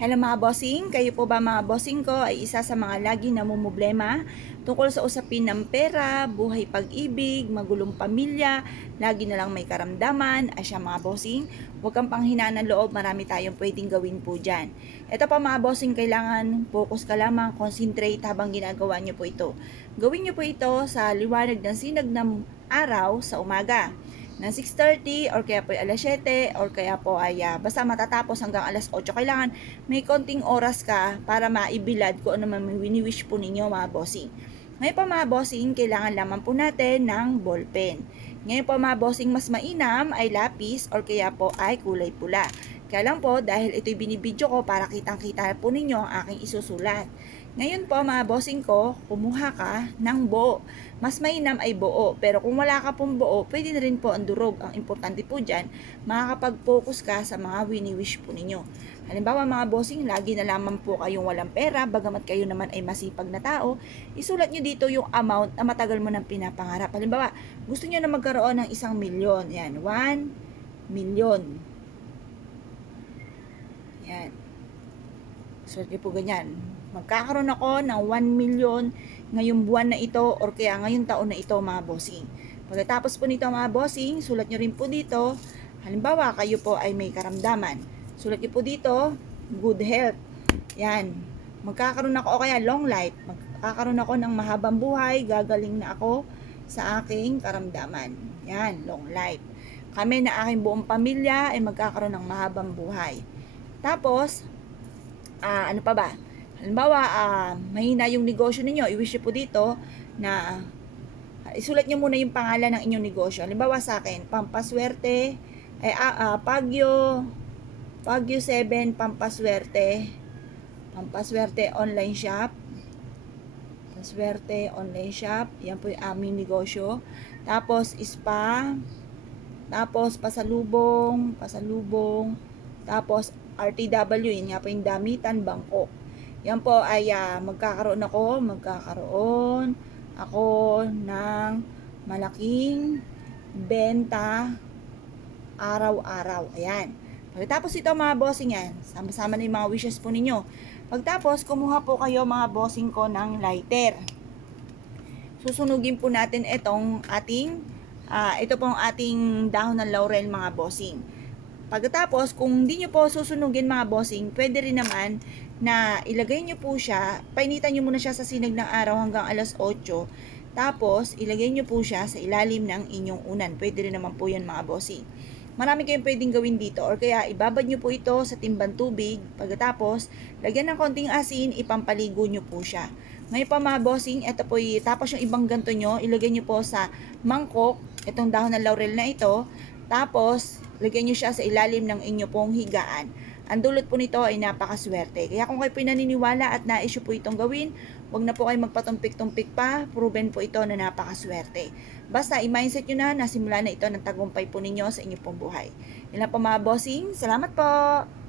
Hello mga bossing, kayo po ba mga bossing ko ay isa sa mga lagi namumblema tungkol sa usapin ng pera, buhay pag-ibig, magulong pamilya, lagi na lang may karamdaman, asya mga bossing, huwag kang panghinaan ng loob, marami tayong pwedeng gawin po dyan. Ito pa mga bossing, kailangan focus ka lamang, concentrate habang ginagawa nyo po ito. Gawin nyo po ito sa liwanag ng sinag ng araw sa umaga ng 6:30 or kaya po ay alas 7 or kaya po ay basta matatapos hanggang alas 8. Kailangan may konting oras ka para maibilad kung ano man may wini-wish po ninyo mga bossing. Ngayon po mga bossing, kailangan lamang po natin ng ballpen. Ngayon po mga bossing, mas mainam ay lapis or kaya po ay kulay pula. Kaya lang po, dahil ito'y binibidyo ko para kitang-kita po ninyo ang aking isusulat. Ngayon po mga bossing ko, kumuha ka ng buo. Mas mainam ay buo, pero kung wala ka pong buo, pwede na rin po ang durog. Ang importante po dyan, makakapag-focus ka sa mga wini-wish po ninyo. Halimbawa mga bossing, lagi na lamang po kayong walang pera, bagamat kayo naman ay masipag na tao, isulat nyo dito yung amount na matagal mo nang pinapangarap. Halimbawa, gusto nyo na magkaroon ng 1 milyon. Yan, 1 milyon. Yan. Sulat nyo po ganyan. Magkakaroon ako ng 1 milyon ngayong buwan na ito or kaya ngayong taon na ito mga bossing. Pagkatapos po nito mga bossing, sulat nyo rin po dito. Halimbawa, kayo po ay may karamdaman. Sulat nyo po dito, good health. Yan. Magkakaroon ako o kaya long life. Magkakaroon ako ng mahabang buhay. Gagaling na ako sa aking karamdaman. Yan, long life. Kami na aking buong pamilya ay magkakaroon ng mahabang buhay. Tapos, ano pa ba? Halimbawa, mahina yung negosyo ninyo, i-wish nyo po dito na isulat nyo muna yung pangalan ng inyong negosyo. Halimbawa sa akin, Pampaswerte, Pagyo 7, Pampaswerte online shop. Pampaswerte online shop. Yan po yung aming negosyo. Tapos, spa. Tapos, pasalubong. Tapos, RTW, yun nga po yung damitan, bangko. Yan po ay magkakaroon ako ng malaking benta araw-araw. Ayan. Pagkatapos ito mga bossing yan, sama-sama na yung mga wishes po ninyo. Pagtapos, kumuha po kayo mga bossing ko ng lighter. Susunugin po natin itong ating, ito pong ating dahon ng laurel mga bossing. Pagkatapos, kung hindi nyo po susunugin mga bossing, pwede rin naman na ilagay nyo po siya, painitan nyo muna siya sa sinag ng araw hanggang alas 8. Tapos, ilagay nyo po siya sa ilalim ng inyong unan. Pwede rin naman po yan mga bossing. Marami kayong pwedeng gawin dito. Or kaya, ibabad nyo po ito sa timbang tubig. Pagkatapos, lagyan ng konting asin, ipampaligo nyo po siya. Ngayon pa mga bossing, ito po, tapos yung ibang ganto nyo, ilagay nyo po sa mangkok, itong dahon ng laurel na ito. Tapos, lagyan nyo siya sa ilalim ng inyo pong higaan. Ang dulot po nito ay napakaswerte. Kaya kung kayo pinaniniwala at nais po itong gawin, huwag na po kayo magpatumpik-tumpik pa. Proven po ito na napakaswerte. Basta i-mindset nyo na simula na ito ng tagumpay po ninyo sa inyong pong buhay. Yan lang po mga bossing. Salamat po!